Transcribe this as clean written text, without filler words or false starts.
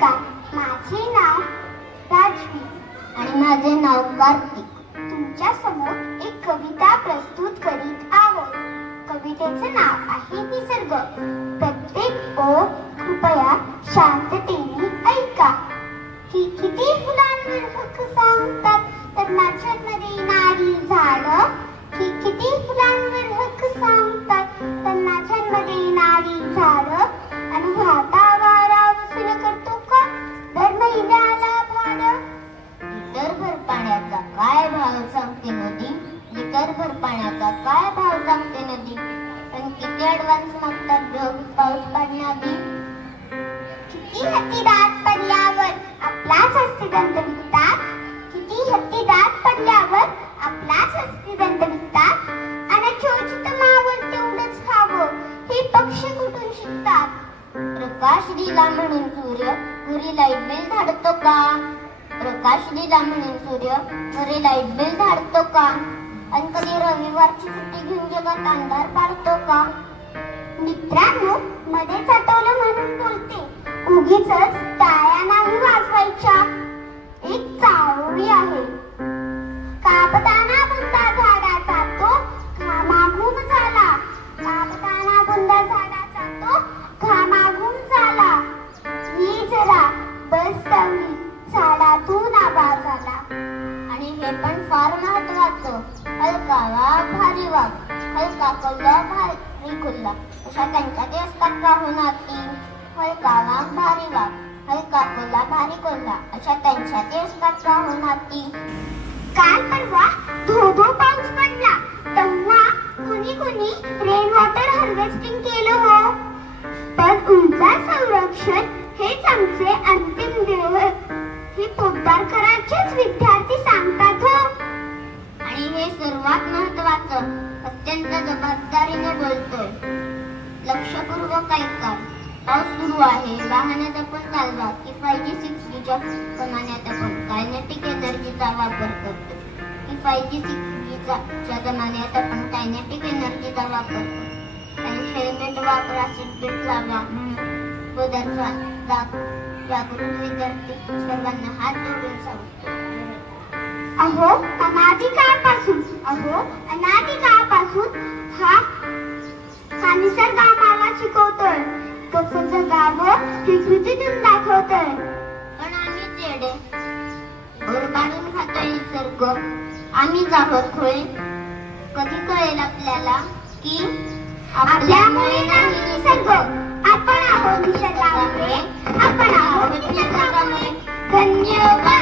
नमस्कार, माझे नाव राजवी आणि माझे नाव कार्तिक. तुमच्या समोर एक कविता प्रस्तुत करीत आहोत. कवितेचे नाव आहे निसर्ग. प्रत्येक ओळ कृपया शांततेने ऐका. की किती फुलांवर हक्क सांगतात तर नाचनमध्ये येणारी झाडं. की किती फुलांवर हक्क सांगतात तर नाचनमध्ये येणारी झाडं. आणि वाहता वारा वसूल करतो का दर महिन्याला भाडं. लिटरभर पाण्याचा काय भाव सांगते नदी, लिटरभर पाण्याचा काय भाव सांगते नदी. पण किती ऍडव्हान्स मागतात ढग पाऊस पाडण्याआधी. किती हत्ती दात पडल्यावर आपलाच हस्तिदंत विकतात. किती हत्ती दात पडल्यावर आपलाच हस्तिदंत विकतात. आणि चोचित मावल तेवढंच खावं हे पक्षी कुठून शिकतात. प्रकाश दिला म्हणून सूर्य घरी लाईट बिल धाडतो का. प्रकाश दिला म्हणून सूर्य घरी लाईट बिल धाडतो का. आणि कधी रविवारची सुट्टी घेऊन जगात अंधार पाडतो का. मित्रांनो, मध्येच आठवलं म्हणून बोलते. उगीचच टाळ्या नाही वाजवायच्या. एक चारोळी आहे. कापताना बुंदा झाडाचा तो घामाघूम झाला. कापताना बुंदा झाडाचा तो घामाघूम झाला. ही जरा बस लावली झाडातून आवाज आला. आणि हे पण फार महत्वाचं, हलका वाघ भारी वाघ, हलका कोल्हा भारी कोल्हा. अशा त्यांच्यात असतात का हो नाती. हलका वाघ भारी वाघ, हलका कोल्हा भारी कोल्हा. अशा त्यांच्यात असतात का हो नाती. काल परवा धो पाऊस पडला तेव्हा कुणी रेन वॉटर हार्वेस्टिंग केलं हो. पण ऊर्जा संरक्षण हेच आमचे अंतिम ध्येय हे पोद्दारकरांचेच विद्यार्थी सांगतात हो. आणि हे सर्वात महत्वाचं, अत्यंत जबाबदारीने बोलतोय. लक्षपूर्वक ऐका. पाऊस सुरू आहे, वाहने जपून चालवा. किफायती 6G च्या जमान्यात आपण कायनेटिक एनर्जीचा वापर करतो. किफायती 6G च्या जमान्यात आपण कायनेटिक एनर्जीचा वापर करतो. आणि हेल्मेट वापरा, सीट बेल्ट लावा म्हणून जागृत विद्यार्थी सर्वांना हात जोडून सांगतो. अहो अनादी काळापासून हा निसर्ग आम्हाला शिकवतोय. कसं जगावं हे कृतीतून दाखवतोय. पण आम्हीच येडे, ओरबाडून खातोय निसर्ग. आम्हीच आहोत खोळे. कधी कळेल आपल्याला की आपल्यामुळे नाही निसर्ग, आपण आहोत निसर्गामुळे. आपण आहोत निसर्गामुळे. धन्यवाद.